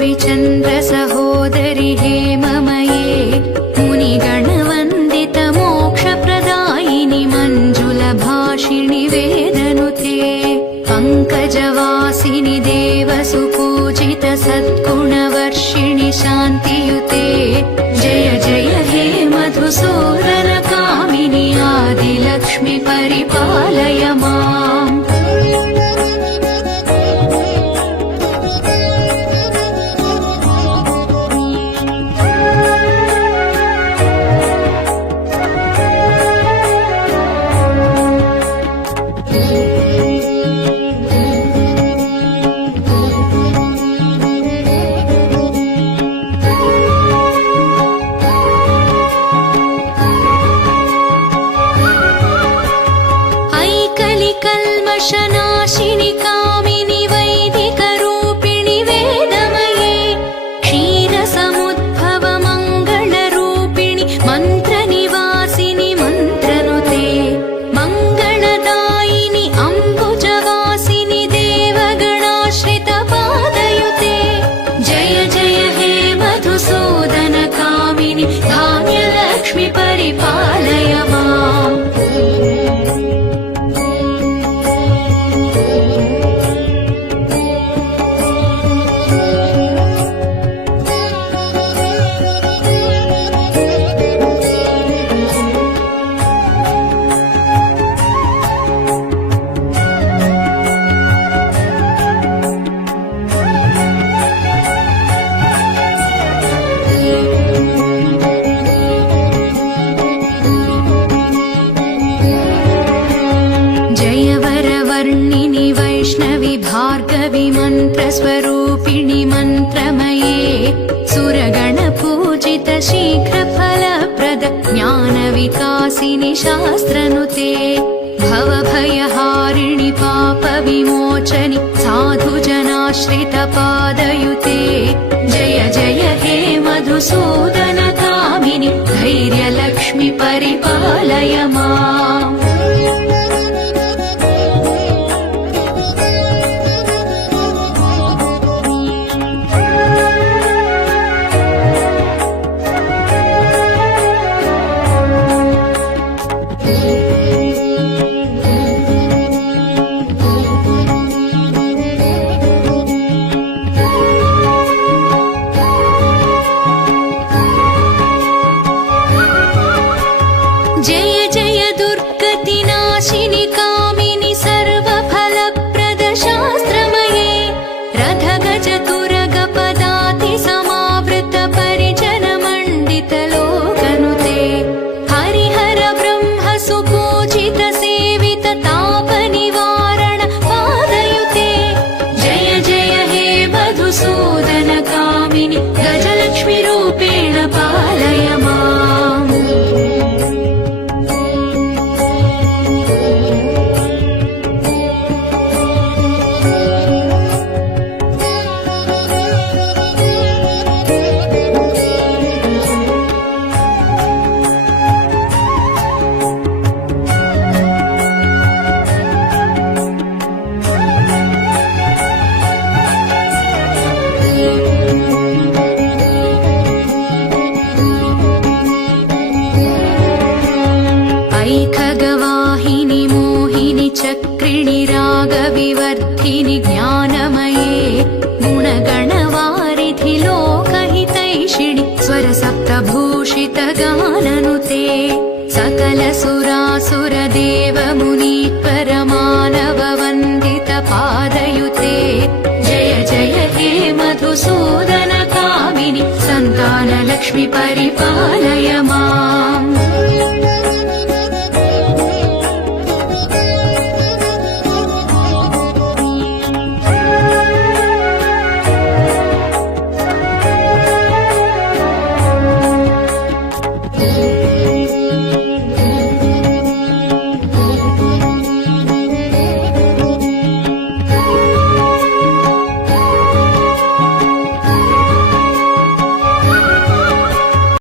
रविचन्द्र सहोदरि हेममये मुनिगणवन्दित मोक्षप्रदायिनि मञ्जुलभाषिणि वेदनुते पङ्कजवासिनि देवसुपूजित सद्गुणवर्षिणि शान्तियुते जय जय हे मधुसूदन कामिनि आदिलक्ष्मि परिपालय माम्। कल्मषनाशिनि कामिनि वैदिकरूपिणि वेदमये क्षीरसमुद्भव मङ्गलरूपिणि मन्त्रनिवासिनि मन्त्रनुते मङ्गलदायिनि अम्बुजवासिनि देवगणाश्रितपादयुते जय जय हे मधुसूदन कामिनि धान्यलक्ष्मि परिपालय माम्। वर्णिनि वैष्णवि भार्गवि मन्त्रस्वरूपिणि मन्त्रमये सुरगणपूजित शीघ्रफलप्रद ज्ञानविकासिनि शास्त्रनुते भवभयहारिणि पापविमोचनि साधुजनाश्रितपादयुते जय जय हे मधुसूदन कामिनि धैर्यलक्ष्मि परिपालय माम्। जय जय दुर्गतिनाशिनि कामिनि सर्वफलप्रद शास्त्रमये रथगजतुरगपदाति समावृत परिजनमण्डित लोकनुते हरिहर ब्रह्म सुपूजित सेवित तापनिवारण पादयुते जय जय हे मधुसूदन कामिनि गजलक्ष्मि रूपेण पालय माम्। ऐखगवाहिनि मोहिनि चक्रिणि रागविवर्धिनि ज्ञानमये गुणगणवारिधि लोकहितैषिणि स्वरसप्तभूषित गाननुते सकलसुरासुरदेवमुनीश्वर मानववन्दित पादयुते जय जय हे मधुसूदन कामिनि सन्तानलक्ष्मि परिपालय माम्।